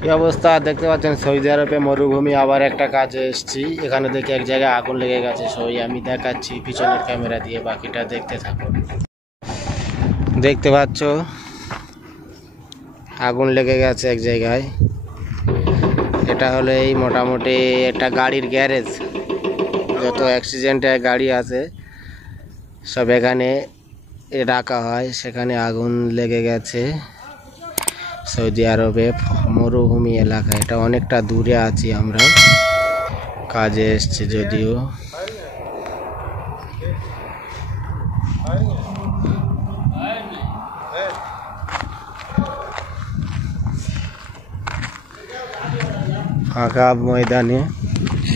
কি অবস্থা দেখতে পাচ্ছেন, সৌদি আরবে মরুভূমি আবার একটা কাজে এসেছি। এখানে দেখে এক জায়গায় আগুন লেগে গেছে, সই আমি দেখাচ্ছি পিছনের ক্যামেরা দিয়ে, বাকিটা দেখতে থাকুন। দেখতে পাচ্ছ আগুন লেগে গেছে এক জায়গায়। এটা হলো এই মোটামুটি একটা গাড়ির গ্যারেজ, যত অ্যাক্সিডেন্টের গাড়ি আছে সব এখানে রাখা হয়। সেখানে আগুন লেগে গেছে সৌদি আরবে মরুভূমি এলাকা। এটা অনেকটা দূরে আছি আমরা, কাজে এসছে যদিও। ফাঁকা ময়দানে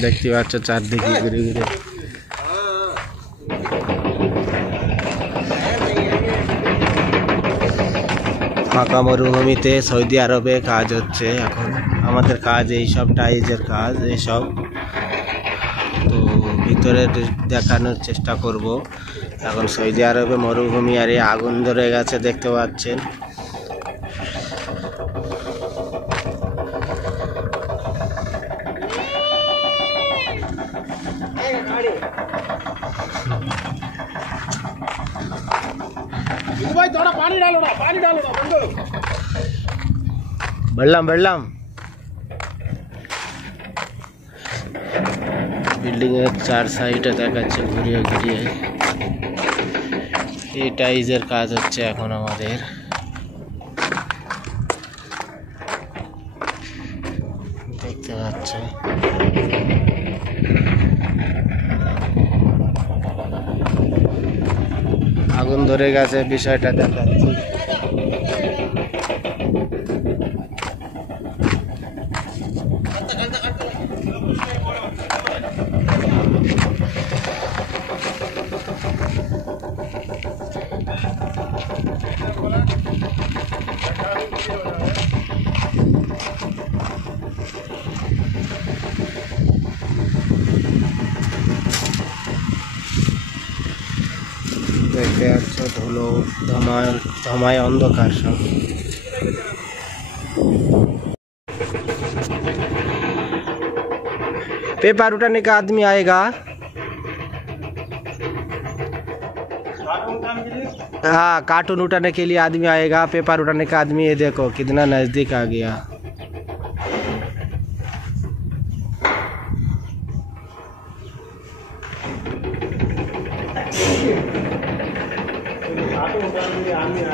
দেখতে পাচ্ছ চারদিকে ঘুরে ঘুরে। ফাঁকা মরুভূমিতে সৌদি আরবে কাজ হচ্ছে এখন। আমাদের কাজ এইসব টাইজের কাজ এইসব, তো ভিতরে দেখানোর চেষ্টা করব। এখন সৌদি আরবে মরুভূমি আর আগুন ধরে গেছে দেখতে পাচ্ছেন। बढ़लाम बिल्डिंग चार साइडे देखाচ্ছে ঘুরিয়ে ঘুরিয়ে। এই টাইজের কাজ হচ্ছে এখন আমাদের। দেখতে পাচ্ছেন আগুন ধরে গেছে, বিষয়টা দেখাচ্ছি। देखते अच्छा धुलो धमाए अंधकार सब। पेपर उठाने का आदमी आएगा। हाँ, कार्टून उठाने के लिए आदमी आएगा। पेपर उठाने का आदमी, ये देखो कितना नजदीक आ गया। आदमी